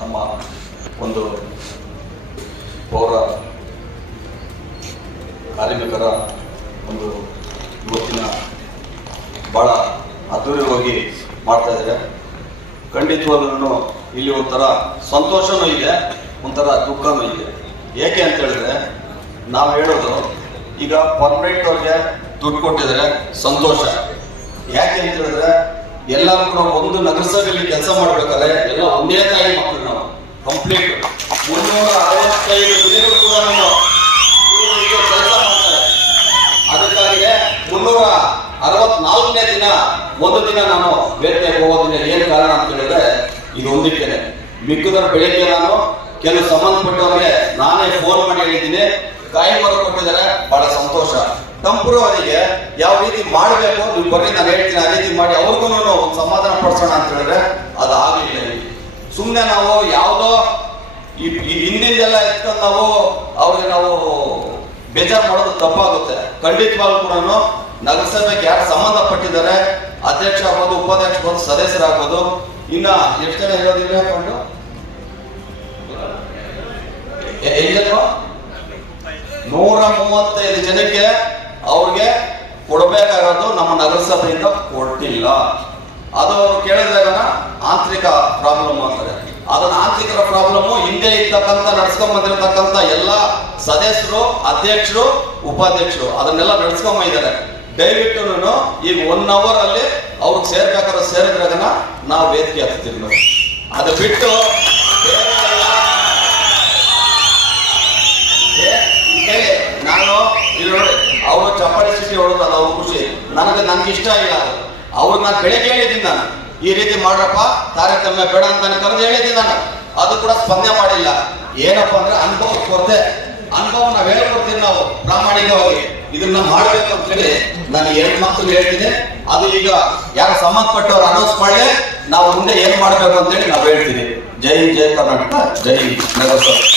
ನಮ್ಮ ಒಂದು ಪೌರ ಕಾರ್ಮಿಕರ ಒಂದು ಇವತ್ತಿನ ಭಾಳ ಹೋಗಿ ಮಾಡ್ತಾ ಇದ್ದಾರೆ. ಖಂಡಿತವಾಗ್ಲೂ ಇಲ್ಲಿ ಒಂಥರ ಸಂತೋಷನೂ ಇದೆ, ಒಂಥರ ದುಃಖನೂ ಇದೆ. ಏಕೆ ಅಂತ ಹೇಳಿದ್ರೆ, ನಾವು ಹೇಳೋದು, ಈಗ ಪರ್ಮನೆಂಟ್ ಅವ್ರಿಗೆ ದುಡ್ಡು ಕೊಟ್ಟಿದ್ರೆ ಸಂತೋಷ. ಯಾಕೆ ಅಂತ ಹೇಳಿದ್ರೆ ಎಲ್ಲರೂ ಕೂಡ ಒಂದು ನಗರಸಭೆಯಲ್ಲಿ ಕೆಲಸ ಮಾಡ್ಬೇಕಾದ್ರೆ ಎಲ್ಲ ಒಂದೇ ತಾಯಿ ಮಕ್ಕಳು ನಾವು. ಕಂಪ್ಲೀಟ್ ಮುನ್ನೂರ ಅರವತ್ತೈದು ದಿನಗಳು ಕೂಡ ನಮ್ಮ ಕೆಲಸ ಮಾಡ್ತಾರೆ. ಅದಕ್ಕಾಗಿ ಮುನ್ನೂರ ಅರವತ್ನಾಲ್ಕನೇ ದಿನ, ಒಂದು ದಿನ ನಾನು ಬೇಟೆಗೆ ಹೋಗೋದಿಲ್ಲ. ಏನು ಕಾರಣ ಅಂತ ಹೇಳಿದ್ರೆ ಇದು ಹೊಂದಿದ್ದೇನೆ ಮಿಕ್ಕದವ್ರ ಬೆಳಿಗ್ಗೆ ನಾನು ಕೆಲವು ಸಂಬಂಧಪಟ್ಟವರಿಗೆ ನಾನೇ ಫೋನ್ ಮಾಡಿ ಹೇಳಿದ್ದೀನಿ. ಕಾಯಿ ಮರ ಕೊಟ್ಟಿದ್ದಾರೆ. ಬಹಳ ಸಂತೋಷ. ಟೆಂಪ್ರವರಿಗೆ ಯಾವ ರೀತಿ ಮಾಡಬೇಕು ನೀವು ಬರ್ರಿ ನಾನು ಹೇಳ್ತೀನಿ. ಆ ರೀತಿ ಮಾಡಿ ಅವ್ರಿಗೂ ಒಂದು ಸಮಾಧಾನ ಪಡಿಸೋಣ ಅಂತ ಹೇಳಿದ್ರೆ ಅದು ಆಗಲಿಲ್ಲ ಸುಮ್ಮನೆ ನಾವು ಯಾವುದೋ ಈ ಹಿಂದಿಂದೆಲ್ಲ ಎತ್ಕೊಂಡು ನಾವು ಅವ್ರಿಗೆ ನಾವು ಬೇಜಾರು ಮಾಡೋದು ತಪ್ಪಾಗುತ್ತೆ. ಖಂಡಿತವಾಗ್ಲೂ ಕೂಡ ನಗರಸಭೆಗೆ ಯಾರು ಸಂಬಂಧಪಟ್ಟಿದ್ದಾರೆ, ಅಧ್ಯಕ್ಷ ಆಗ್ಬೋದು, ಉಪಾಧ್ಯಕ್ಷ ಆಗ್ಬೋದು, ಸದಸ್ಯರಾಗ್ಬೋದು, ಇನ್ನ ಎಷ್ಟು ಜನ ಇರೋದಿಲ್ಲ ಹಾಕೊಂಡು ನೂರ ಮೂವತ್ತೈದು ಜನಕ್ಕೆ ಅವ್ರಿಗೆ ಕೊಡಬೇಕಾಗೋದು ನಮ್ಮ ನಗರಸಭೆಯಿಂದ ಕೊಟ್ಟಿಲ್ಲ. ಅದು ಅವ್ರು ಕೇಳಿದಾಗ ಆಂತರಿಕ ಪ್ರಾಬ್ಲಮ್ ಅಂತಾರೆ. ಅದನ್ನ ಆಂತರಿಕ ಪ್ರಾಬ್ಲಮ್ ಹಿಂದೆ ಇರ್ತಕ್ಕಂಥ ನಡ್ಸ್ಕೊಂಡ್ ಬಂದಿರತಕ್ಕಂಥ ಎಲ್ಲ ಸದಸ್ಯರು, ಅಧ್ಯಕ್ಷರು, ಉಪಾಧ್ಯಕ್ಷರು ಅದನ್ನೆಲ್ಲ ನಡ್ಸ್ಕೊಂಡ್ ಬಂದಿದ್ದಾರೆ ದಯವಿಟ್ಟು ಈಗ ಒನ್ ಅವರ್ ಅಲ್ಲಿ ಅವ್ರಿಗೆ ಸೇರ್ಬೇಕಾದ್ರೆ ಸೇರಿದ್ರಾಗ ನಾವು ವೇದಿಕೆ ಹತ್ತಿರ್ತೀವಿ ಅದು ಬಿಟ್ಟು ಚಪ್ಪಾಳಿ ಸಿಟಿ ಹೊಡೆದ ಅದು ಅವ್ರ ಖುಷಿ. ನನಗೆ ನನ್ಗೆ ಇಷ್ಟ ಇಲ್ಲ ಅವ್ರು ನಾನು ಬೆಳಗ್ಗೆ ಹೇಳಿದ್ದೀನಿ ನಾನು. ಈ ರೀತಿ ಮಾಡ್ರಪ್ಪ, ತಾರತಮ್ಯ ಬೇಡ ಅಂತ ನಾನು ಕರೆದು ಹೇಳಿದ್ದೀನಿ ನಾನು. ಅದು ಕೂಡ ಸ್ಪಂದನೆ ಮಾಡಿಲ್ಲ. ಏನಪ್ಪ ಅಂದ್ರೆ ಅನುಭವ ಕೊರತೆ. ಅನುಭವ ನಾವು ಹೇಳ್ಕೊಡ್ತೀವಿ ನಾವು ಪ್ರಾಮಾಣಿಕವಾಗಿ ಇದನ್ನ ಮಾಡ್ಬೇಕು ಅಂತ ಹೇಳಿ ನಾನು ಎರಡು ಮಾತು ಹೇಳ್ತೀನಿ. ಅದು ಈಗ ಯಾರು ಸಂಬಂಧಪಟ್ಟವ್ರು ಅನೌನ್ಸ್ ಮಾಡಿ ನಾವು ಮುಂದೆ ಏನ್ ಮಾಡಬೇಕು ಅಂತ ಹೇಳಿ ನಾವು ಹೇಳ್ತೀವಿ. ಜೈ ಜೈ ಕರ್ನಾಟಕ, ಜೈ ನಗರಸಭೆ